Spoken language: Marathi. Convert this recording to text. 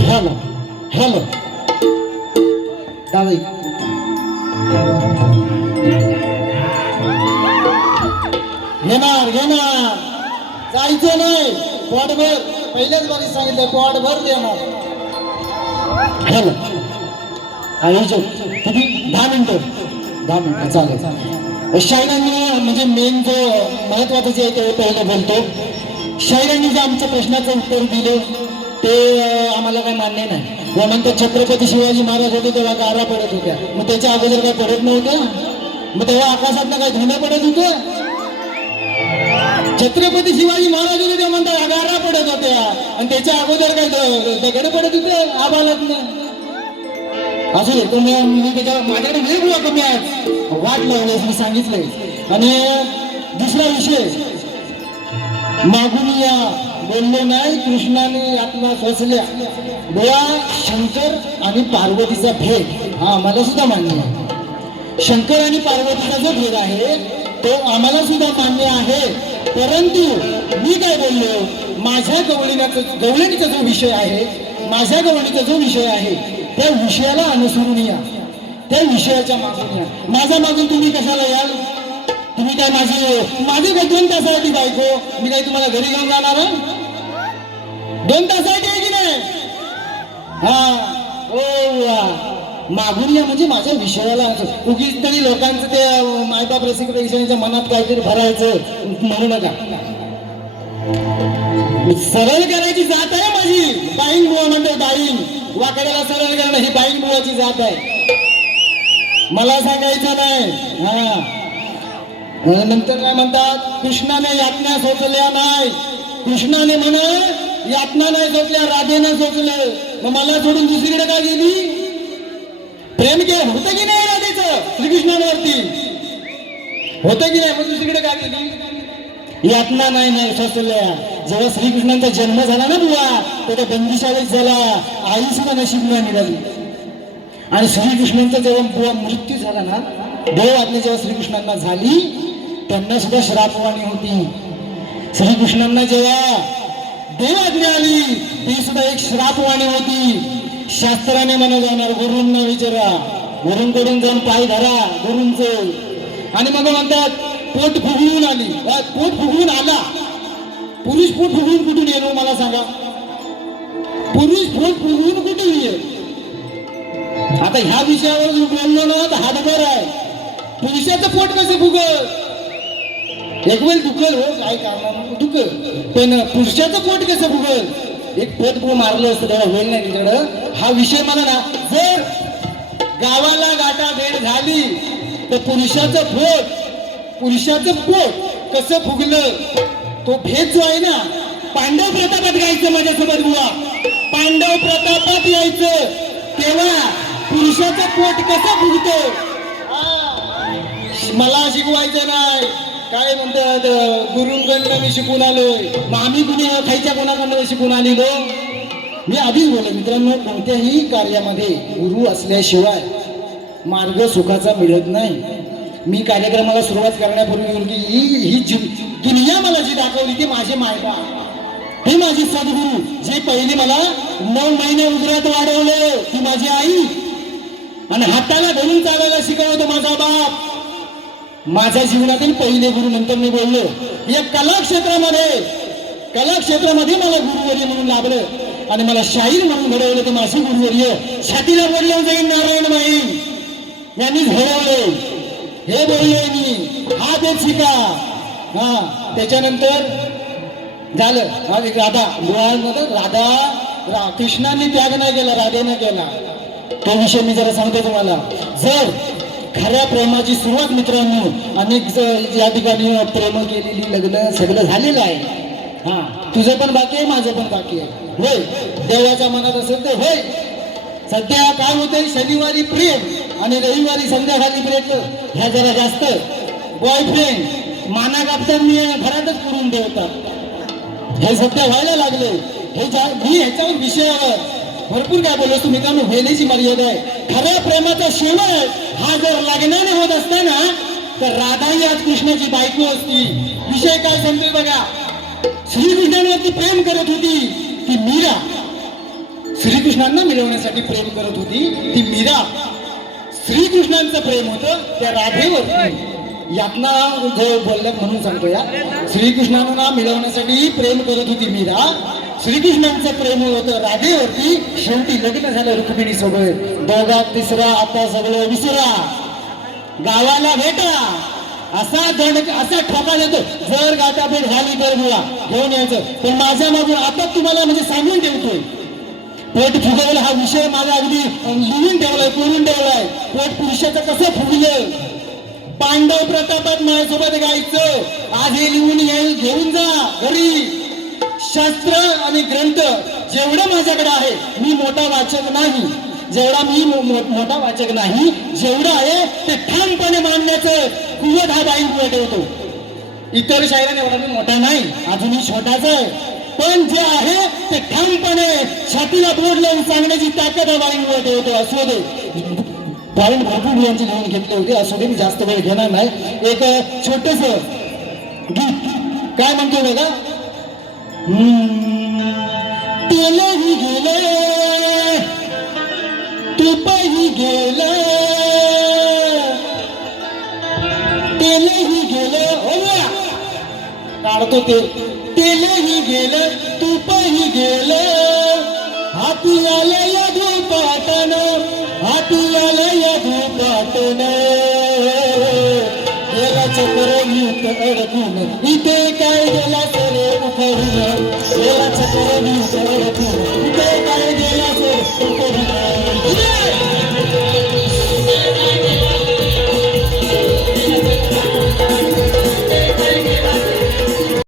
हॅलो हॅलो दादा घेणार घेणार जायचं नाही. पोटभर पहिल्याच बारी सांगितलं पोटभर देणार. हॅलो. आयोजक किती? दहा मिनटं. दहा मिनटं चालेल. चालेल शाहिरांनी म्हणजे मेन जो महत्वाचं जे आहे ते पहिलं बोलतो. शाहिरांनी जे आमच्या प्रश्नाचं उत्तर दिलं ते आम्हाला काही मान्य नाही. या नंतर छत्रपती शिवाजी महाराज होते तेव्हा गारा पडत होत्या. मग त्याच्या अगोदर काय पडत नव्हत्या? मग तेव्हा आकाशात काय धुणं पडत होत्या छत्रपती शिवाजी महाराज होते ते म्हणतात गारा पडत होत्या. आणि त्याच्या अगोदर काय दगड पडत होते आबालात असू दे तुम्ही मी त्याच्या माझ्याकडे वेळ बुवा कमी आहे वाट लावली मी सांगितलंय. आणि दुसरा विषय. मागून या. बोललो नाही कृष्णाने आत्मा सोसल्या. बोला शंकर आणि पार्वतीचा भेद. हा मला सुद्धा मान्य आहे. शंकर आणि पार्वतीचा जो भेद आहे तो आम्हाला सुद्धा मान्य आहे. परंतु मी काय बोललो माझ्या गवळीनाचा गवळणीचा जो विषय आहे माझ्या गवळणीचा जो विषय आहे त्या विषयाला अनुसरून या. त्या विषयाच्या मागून या. माझ्या मागून तुम्ही कशाला याल? तुम्ही काय माझी माझी काय दोन तासासाठी बायको? मी काय तुम्हाला घरी घेऊन जाणार दोन तासासाठी आहे की नाही? हा. ओ वा. मागून या म्हणजे माझ्या विषयाला उगीच तरी लोकांचं ते मायबाप रसिक मनात काहीतरी भरायचं. म्हणू नका. सरळ करायची जात आहे माझी. बाईंग बुवा म्हणतो बाईंग. वाकड्याला सरळ करणं ही बाईंग बुवाची जात आहे. मला सांगायचं नाही. हा. नंतर काय म्हणतात? कृष्णाने यातना सोचल्या नाही. कृष्णाने म्हण यातना नाही सोचल्या राधेनं सोचलं. मग मला सोडून दुसरीकडे का गेली? प्रेम के होतं की नाही राधेचं? श्रीकृष्णांवरती. होतं की नाही? मग दुसरीकडे का गेली यातना नाही नाही सोचल्या जेव्हा श्रीकृष्णांचा जन्म झाला ना बुवा तेव्हा बंदिशाळेत झाला. आई सुद्धा नशीबला निघाली आणि श्रीकृष्णांचा जेव्हा बुवा मृत्यू झाला ना देव आज्ञा जेव्हा श्रीकृष्णांना झाली त्यांना सुद्धा श्रापवाणी होती. श्रीकृष्णांना जेव्हा देव आज्ञा आली ती सुद्धा एक श्रापवाणी होती. शास्त्राने म्हणा जाणार गुरूंना विचारा. गुरूंकडून जाऊन पाय धरा गुरूंचं. आणि मग म्हणतात पोट फुगवून आली. पोट फुगवून आला. पुरुष पोट फुगवून कुठून येलो हो मला सांगा? पुरुष पोट फुगवून कुठून येईल? आता ह्या विषयावर जर बोललो ना तर हातभर आहे. पुरुषाचं पोट कसं फुगल? एक वेळ दुखल हो काय कारण दुखल. पण पुरुषाचं पोट कसं फुगल? एक पोट पुढे मारलं असतं तेव्हा होईल नाही तिकडं हा विषय मला ना जर गावाला गाठा भेट झाली तर पुरुषाचं पोट पुरुषाचं पोट कसं फुगलं तो भेद जो आहे ना पांडव प्रतापात गायचं माझ्यासोबत बुवा. पांडव प्रतापात यायचं. तेव्हा पुरुषाचं पोट कसं फुगतं. मला शिकवायचं नाही. काय म्हणतात गुरुंकडनं मी शिकून आलोय मग आम्ही कुणी खायच्या कोणाकडनं शिकून आलेलो मी आधीच बोलले मित्रांनो कोणत्याही कार्यामध्ये गुरु असल्याशिवाय मार्ग सुखाचा मिळत नाही. मी कार्यक्रमाला सुरुवात करण्यापूर्वी ही ही जी- दुनिया मला जी दाखवली ती माझे मायबा. हे माझे सद्गुरू जे पहिले मला नऊ महिने उजरात वाढवले ती माझी आई. आणि हाताला धरून चालायला शिकवतो माझा बाप. माझ्या जीवनातील पहिले गुरु नंतर मी बोललो. या कलाक्षेत्रामध्ये कलाक्षेत्रामध्ये मला गुरुवर्य म्हणून लाभलं. आणि मला शाहीर म्हणून घडवलं ते माझे गुरुवर्य छातीला बोलले जाईल नारायण नारायणबाई यांनी घडवले. हे बोलले मी. हा देत शिका. हा त्याच्यानंतर झालं. एक राधा मुळामध्ये राधा रा कृष्णाने त्याग नाही केला राधेनं केला. तो विषय मी जरा सांगतो तुम्हाला. जर खऱ्या प्रेमाची सुरुवात मित्रांनो. अनेक या ठिकाणी प्रेम केलेली लग्न सगळं झालेलं आहे. हा तुझं पण बाकी आहे माझं पण बाकी आहे. होय देवाच्या मनात असेल तर होय. सध्या काय होतंय शनिवारी प्रेम आणि रविवारी संध्याकाळी प्रेम. ह्या जरा जास्त. बॉयफ्रेंड माना कापताना घरातच करून देवतात. हे सध्या व्हायला लागले हे मी ह्याच्यावर विषयावर भरपूर काय बोललो तुम्ही का व्हायची मर्यादा आहे. खऱ्या प्रेमाचा शेवट हा जर लग्नाने होत असताना तर राधा ही आज कृष्णाची बायको असती. विषय काय समजेल बघा. श्रीकृष्णांवरती प्रेम करत होती ती मीरा. श्रीकृष्णांना मिळवण्यासाठी प्रेम करत होती ती मीरा. श्रीकृष्णांचं प्रेम होतं त्या राधेवर यातना जो बोलल्या म्हणून सांगतो या श्रीकृष्णांना मिळवण्यासाठी प्रेम करत होती मीरा. श्रीकृष्णांचं प्रेम होतं. राधेवरती शेवटी लग्न झालं रुक्मिणी सोबत दोघात तिसरा आता सगळं विसरा. गावाला भेटा. असा दंड असा ठोका देतो जर गाठाभेट झाली तर मुला घेऊन यायचं. पण माझ्या मागून आता तुम्हाला म्हणजे सांगून ठेवतोय. पोट फुगवलं हा विषय माझा अगदी लिहून ठेवलाय कोरून ठेवलाय. पोट पुरुषाचं कसं फुगलं? पांडव प्रतापात माझ्यासोबत गायचं. आज हे लिहून येईल घेऊन जा घरी. शास्त्र आणि ग्रंथ जेवढं माझ्याकडे आहे मी मोठा वाचक नाही. जेवढा मी मोठा वाचक नाही जेवढं आहे ते ठामपणे मांडण्याचं कुवत हा बाई ठेवतो. इतर शायराने एवढा मी मोठा नाही अजूनही छोटाच आहे. पण जे आहे ते ठामपणे छातीला बोट लावून सांगण्याची ताकद हा बाईंवर ठेवतो असू दे. बाईन भरपूर यांचे लिहून घेतले होते असू दे मी जास्त वेळ घेणार नाही. एक छोटस गीत. काय म्हणतो बघा? हो तेलही गेले तुपही गेले. तेलही गेलं हो काढतो ते तेलही गेलं तुपही गेलं. हाती आलं या धुपाटन हाती आलं या धुपाटन गेला चक्र अडकून इथे काय गेला? सरे उखडून गेला चक्र मीत अडकून इथे